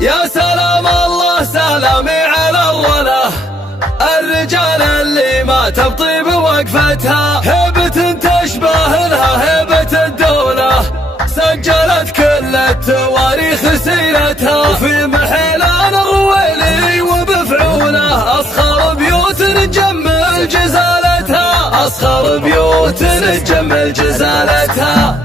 يا سلام الله سلامي على الوله، الرجال اللي ما تبطي بوقفتها، هيبة تشبه لها هيبة الدولة، سجلت كل التواريخ سيرتها، وفي محلان الرويلي وبفعوله أصخر بيوت نجمل جزالتها، أصخر بيوت نجمل جزالتها.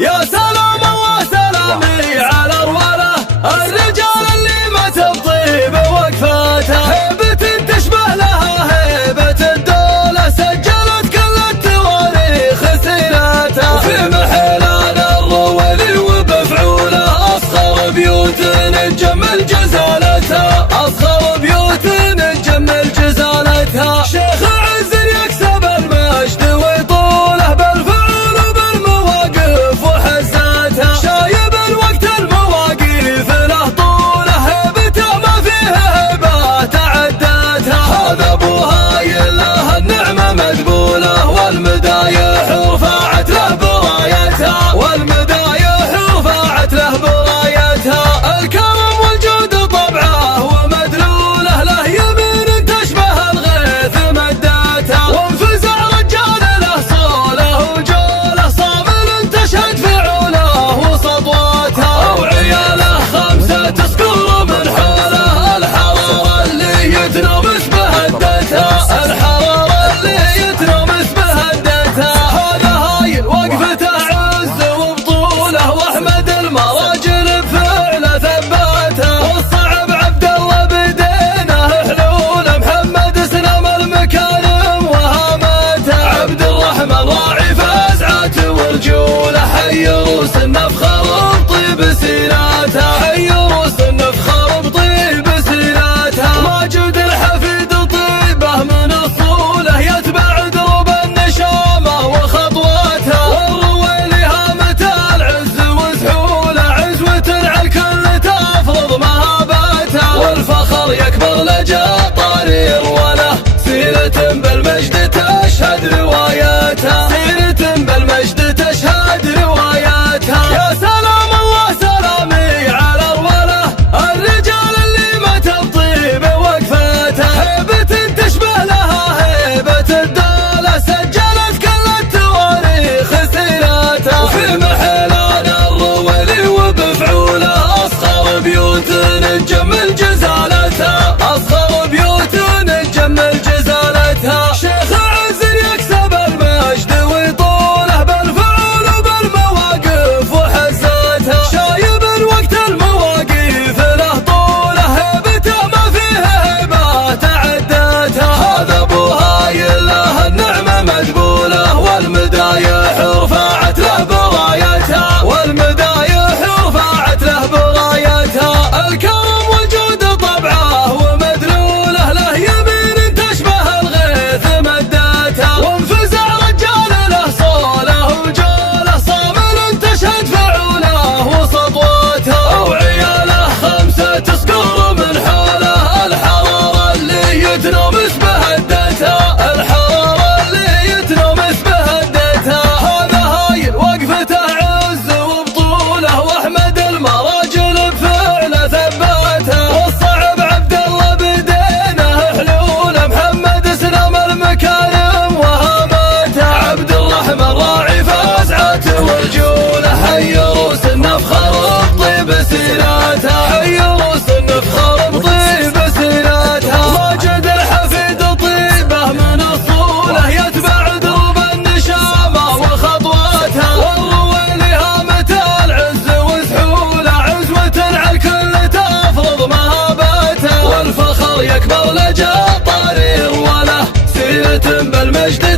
يا سلام الله سلامي على الوله، الرجال اللي ما تبطي بوقفتها، هيبة تشبه لها هيبة الدولة، سجلت كل التواريخ سيرتها، وفي محلان الرويلي وبفعوله أصخر بيوت نجمل جزالتها، أصخر بيوت نجمل جزالتها. شيخ عز يكسب المجد ويطوله بالفعل وبالمواقف وحزتها، شايب الوقت المواقف له طوله، هيبته ما فيها هيبة تعدتها، هذا ابو هاي له النعمة مدبوله، والمدايح رفعت له برايتها، والمدايح رفعت له برايتها. الكرم والجود طبعه ومدلوله، له يمين تشبه الغيث مدتها، وانفزع رجال له صوله وجوله، صامل تشهد فعوله وسطواتها، وعياله خمسة تسكر من حوله، الحرارة اللي يتنمس بهدتها، الحرارة اللي يتنمس بهدتها. هذا هاي وقفته عز وبطوله، واحمد المراجل بفعله ثبتها، والصعب عبد الله بدينه حلوله، محمد سلام المكارم وهامتها، عبد الرحمن راعي فزعته ورجوله، حي روس النفخر بطيب سيراتها، حي روس النفخر بطيب سيراتها. ماجد الحفيد طيبه من الصوله، يتبع درب النشامه وخطواتها، والرويلي هامة العز وسحوله، عزوة على الكل تفرض مهابتها، والفخر يكبر لجا طارير وله، سيرة بالمجد تشهد رواياتها، سيرة بالمجد تشهد رواياتها. يا سلام الله سلامي على الوله، الرجال اللي ما تبطي بوقفتها، هيبة تشبه لها هيبة الدولة، سجلت كل التواريخ سيرتها، وفي محلان الرويلي وبفعوله أصخر بيوت نجمل جزالتها، أصخر بيوت نجمل جزالتها. شيخ عز يكسب المجد ويطوله بالفعل وبالمواقف وحزتها، شايب الوقت المواقف له طوله، هيبته ما فيها هيبة تعدتها، هذا ابو هاي له النعمة مدبوله، والمدايح رفعت له برايتها، والمدايح رفعت له برايتها. الكرم والجود طبعه ومدلوله، له يمين تشبه الغيث مدتها، وانفزع رجال له صوله وجوله، صامل تشهد فعوله وسطواتها، وعياله خمسة تسكر من حوله، الحرارة اللي يتنمس بهدتها، الحرارة اللي يتنمس بهدتها. هذا هاي وقفته عز وبطوله، واحمد المراجل بفعله ثبتها، والصعب عبد الله بدينه حلوله، محمد سلام المكارم وهامتها، عبد الرحمن راعي فزعته ورجوله، حي روس النفخر بطيب سيراتها، حي روس النفخر بطيب سيراتها. ماجد الحفيد طيبه من الصوله، يتبع درب النشامه وخطواتها، والرويلي هامة العز وسحوله، عزوة على الكل تفرض مهابتها، والفخر يكبر لجا طارير وله، سيرة بالمجد